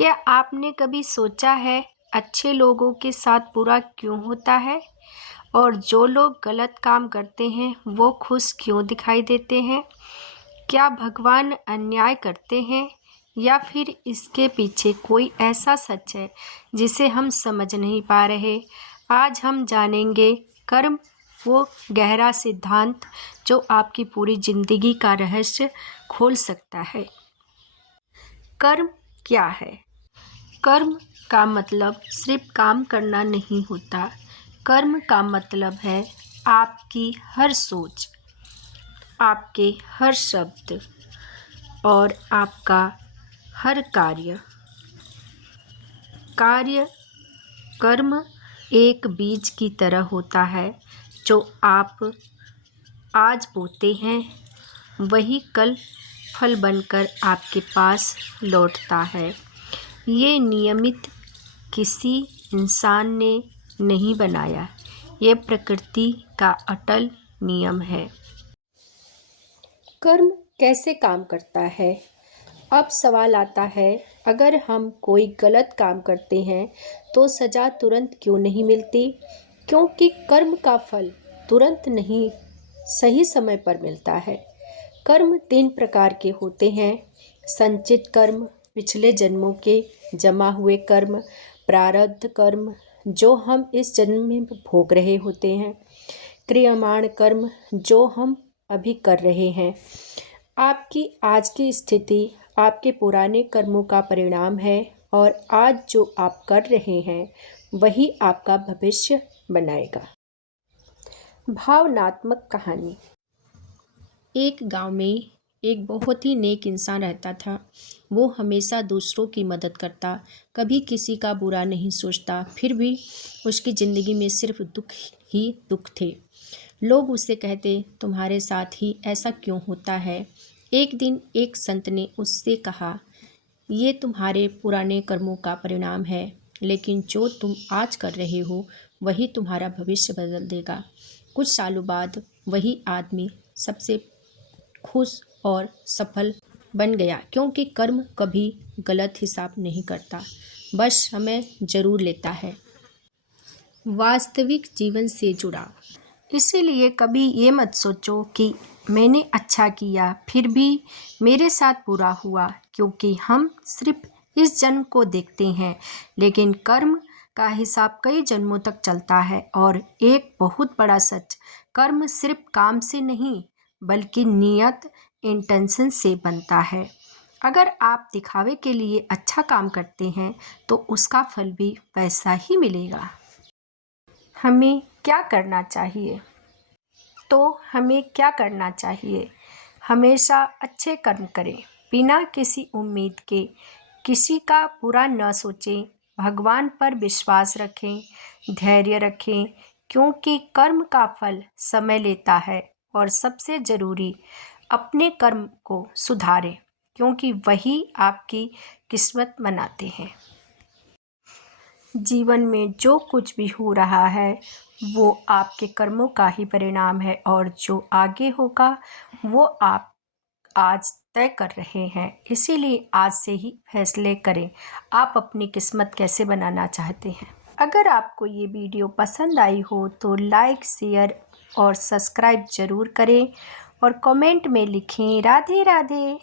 क्या आपने कभी सोचा है अच्छे लोगों के साथ बुरा क्यों होता है और जो लोग गलत काम करते हैं वो खुश क्यों दिखाई देते हैं? क्या भगवान अन्याय करते हैं या फिर इसके पीछे कोई ऐसा सच है जिसे हम समझ नहीं पा रहे? आज हम जानेंगे कर्म, वो गहरा सिद्धांत जो आपकी पूरी जिंदगी का रहस्य खोल सकता है। कर्म क्या है? कर्म का मतलब सिर्फ काम करना नहीं होता। कर्म का मतलब है आपकी हर सोच, आपके हर शब्द और आपका हर कार्य। कर्म एक बीज की तरह होता है जो आप आज बोते हैं वही कल फल बनकर आपके पास लौटता है। ये नियमित किसी इंसान ने नहीं बनाया, ये प्रकृति का अटल नियम है। कर्म कैसे काम करता है? अब सवाल आता है, अगर हम कोई गलत काम करते हैं तो सज़ा तुरंत क्यों नहीं मिलती? क्योंकि कर्म का फल तुरंत नहीं, सही समय पर मिलता है। कर्म 3 प्रकार के होते हैं: संचित कर्म, पिछले जन्मों के जमा हुए कर्म, प्रारब्ध कर्म जो हम इस जन्म में भोग रहे होते हैं, क्रियमाण कर्म जो हम अभी कर रहे हैं। आपकी आज की स्थिति आपके पुराने कर्मों का परिणाम है और आज जो आप कर रहे हैं वही आपका भविष्य बनाएगा। भावनात्मक कहानी। एक गांव में एक बहुत ही नेक इंसान रहता था। वो हमेशा दूसरों की मदद करता, कभी किसी का बुरा नहीं सोचता। फिर भी उसकी ज़िंदगी में सिर्फ दुख ही दुख थे। लोग उससे कहते, तुम्हारे साथ ही ऐसा क्यों होता है? एक दिन एक संत ने उससे कहा, ये तुम्हारे पुराने कर्मों का परिणाम है, लेकिन जो तुम आज कर रहे हो वही तुम्हारा भविष्य बदल देगा। कुछ सालों बाद वही आदमी सबसे खुश और सफल बन गया, क्योंकि कर्म कभी गलत हिसाब नहीं करता, बस समय जरूर लेता है। वास्तविक जीवन से जुड़ा। इसीलिए कभी ये मत सोचो कि मैंने अच्छा किया फिर भी मेरे साथ बुरा हुआ, क्योंकि हम सिर्फ इस जन्म को देखते हैं, लेकिन कर्म का हिसाब कई जन्मों तक चलता है। और एक बहुत बड़ा सच, कर्म सिर्फ काम से नहीं बल्कि नियत, इंटेंशन से बनता है। अगर आप दिखावे के लिए अच्छा काम करते हैं तो उसका फल भी वैसा ही मिलेगा। हमें क्या करना चाहिए? हमें क्या करना चाहिए? हमेशा अच्छे कर्म करें, बिना किसी उम्मीद के किसी का बुरा न सोचें, भगवान पर विश्वास रखें, धैर्य रखें, क्योंकि कर्म का फल समय लेता है। और सबसे ज़रूरी, अपने कर्म को सुधारें, क्योंकि वही आपकी किस्मत बनाते हैं। जीवन में जो कुछ भी हो रहा है वो आपके कर्मों का ही परिणाम है, और जो आगे होगा वो आप आज तय कर रहे हैं। इसीलिए आज से ही फैसले करें, आप अपनी किस्मत कैसे बनाना चाहते हैं। अगर आपको ये वीडियो पसंद आई हो तो लाइक, शेयर और सब्सक्राइब ज़रूर करें और कमेंट में लिखें राधे राधे।